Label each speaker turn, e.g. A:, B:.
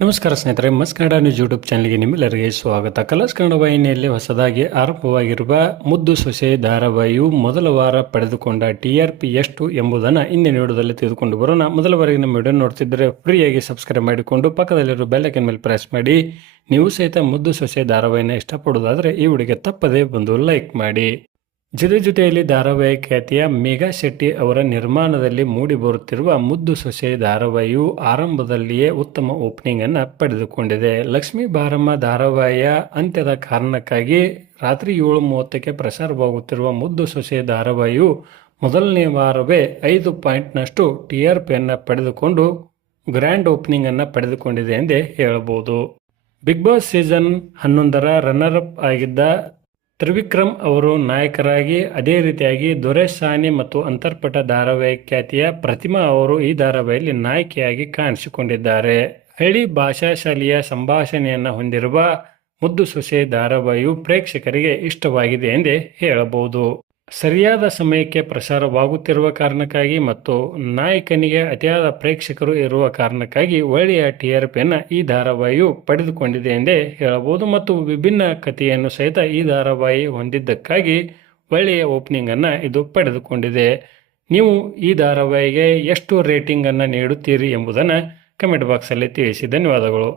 A: ನಮಸ್ಕಾರ ಸ್ನೇಹಿತರೆ, ಮಸ್ ಕನ್ನಡ ನ್ಯೂಸ್ ಯೂಟ್ಯೂಬ್ ಚಾನಲ್ಗೆ ನಿಮ್ಮೆಲ್ಲರಿಗೆ ಸ್ವಾಗತ. ಕಲರ್ಸ್ ಕನ್ನಡ ವಾಹಿನಿಯಲ್ಲಿ ಹೊಸದಾಗಿ ಆರಂಭವಾಗಿರುವ ಮುದ್ದು ಸೊಸೆ ಧಾರಾವಾಹಿಯು ಮೊದಲ ವಾರ ಪಡೆದುಕೊಂಡ ಟಿ ಆರ್ ಪಿ ಎಷ್ಟು ಎಂಬುದನ್ನು ಇಂದಿನ ವಿಡಿಯೋದಲ್ಲಿ ತಿಳಿದುಕೊಂಡು ಬರೋಣ. ಮೊದಲ ವಾರಿಗೆ ನಮ್ಮ ವಿಡಿಯೋ ನೋಡ್ತಿದ್ದರೆ ಫ್ರೀಯಾಗಿ ಸಬ್ಸ್ಕ್ರೈಬ್ ಮಾಡಿಕೊಂಡು ಪಕ್ಕದಲ್ಲಿರೋ ಬೆಲ್ಲೈಕನ್ ಮೇಲೆ ಪ್ರೆಸ್ ಮಾಡಿ. ನೀವು ಸಹಿತ ಮುದ್ದು ಸೊಸೆ ಧಾರಾವಾಹಿನ ಇಷ್ಟಪಡೋದಾದರೆ ಈ ವಿಡಿಯೋಗೆ ತಪ್ಪದೇ ಬಂದು ಲೈಕ್ ಮಾಡಿ. ಜೊತೆ ಜೊತೆಯಲ್ಲಿ ಧಾರಾವಾಹಿ ಖ್ಯಾತಿಯ ಮೇಘಾ ಶೆಟ್ಟಿ ಅವರ ನಿರ್ಮಾಣದಲ್ಲಿ ಮೂಡಿ ಬರುತ್ತಿರುವ ಮುದ್ದು ಸೊಸೆ ಧಾರಾವಾಹಿಯು ಆರಂಭದಲ್ಲಿಯೇ ಉತ್ತಮ ಓಪನಿಂಗ್ ಅನ್ನು ಪಡೆದುಕೊಂಡಿದೆ. ಲಕ್ಷ್ಮೀ ಬಾರಮ್ಮ ಧಾರಾವಾಹಿಯ ಅಂತ್ಯದ ಕಾರಣಕ್ಕಾಗಿ ರಾತ್ರಿ ಏಳು ಮೂವತ್ತಕ್ಕೆ ಪ್ರಸಾರವಾಗುತ್ತಿರುವ ಮುದ್ದು ಸೊಸೆ ಧಾರಾವಾಹಿಯು ಮೊದಲನೇ ವಾರವೇ ಐದು ಪಾಯಿಂಟ್ನಷ್ಟು ಟಿ ಆರ್ ಪಿಯನ್ನು ಪಡೆದುಕೊಂಡು ಗ್ರ್ಯಾಂಡ್ ಓಪನಿಂಗ್ ಅನ್ನು ಪಡೆದುಕೊಂಡಿದೆ ಎಂದೇ ಹೇಳಬಹುದು. ಬಿಗ್ ಬಾಸ್ ಸೀಸನ್ ಹನ್ನೊಂದರ ರನ್ನರ್ ಅಪ್ ಆಗಿದ್ದ ತ್ರಿವಿಕ್ರಮ್ ಅವರು ನಾಯಕರಾಗಿ, ಅದೇ ರೀತಿಯಾಗಿ ದೊರೆಸಾನಿ ಮತ್ತು ಅಂತರ್ಪಟ ಧಾರಾವಾಹಿ ಖ್ಯಾತಿಯ ಪ್ರತಿಮಾ ಅವರು ಈ ಧಾರಾವಾಹಿಯಲ್ಲಿ ನಾಯಕಿಯಾಗಿ ಕಾಣಿಸಿಕೊಂಡಿದ್ದಾರೆ. ಹಳ್ಳಿ ಭಾಷಾ ಶಾಲೆಯ ಸಂಭಾಷಣೆಯನ್ನು ಹೊಂದಿರುವ ಮುದ್ದು ಸೊಸೆ ಧಾರಾವಾಹಿಯು ಪ್ರೇಕ್ಷಕರಿಗೆ ಇಷ್ಟವಾಗಿದೆ ಎಂದೇ ಹೇಳಬಹುದು. ಸರಿಯಾದ ಸಮಯಕ್ಕೆ ಪ್ರಸಾರವಾಗುತ್ತಿರುವ ಕಾರಣಕ್ಕಾಗಿ ಮತ್ತು ನಾಯಕನಿಗೆ ಅತಿಯಾದ ಪ್ರೇಕ್ಷಕರು ಇರುವ ಕಾರಣಕ್ಕಾಗಿ ಒಳ್ಳೆಯ ಟಿ ಆರ್ ಪಿಯನ್ನು ಈ ಧಾರಾವಾಹಿಯು ಪಡೆದುಕೊಂಡಿದೆ ಎಂದೇ ಹೇಳಬಹುದು ಮತ್ತು ವಿಭಿನ್ನ ಕಥೆಯನ್ನು ಸಹಿತ ಈ ಧಾರಾವಾಹಿ ಹೊಂದಿದ್ದಕ್ಕಾಗಿ ಒಳ್ಳೆಯ ಓಪನಿಂಗ್ ಅನ್ನು ಇದು ಪಡೆದುಕೊಂಡಿದೆ. ನೀವು ಈ ಧಾರಾವಾಹಿಗೆ ಎಷ್ಟು ರೇಟಿಂಗ್ ಅನ್ನು ನೀಡುತ್ತೀರಿ ಎಂಬುದನ್ನು ಕಮೆಂಟ್ ಬಾಕ್ಸಲ್ಲಿ ತಿಳಿಸಿ. ಧನ್ಯವಾದಗಳು.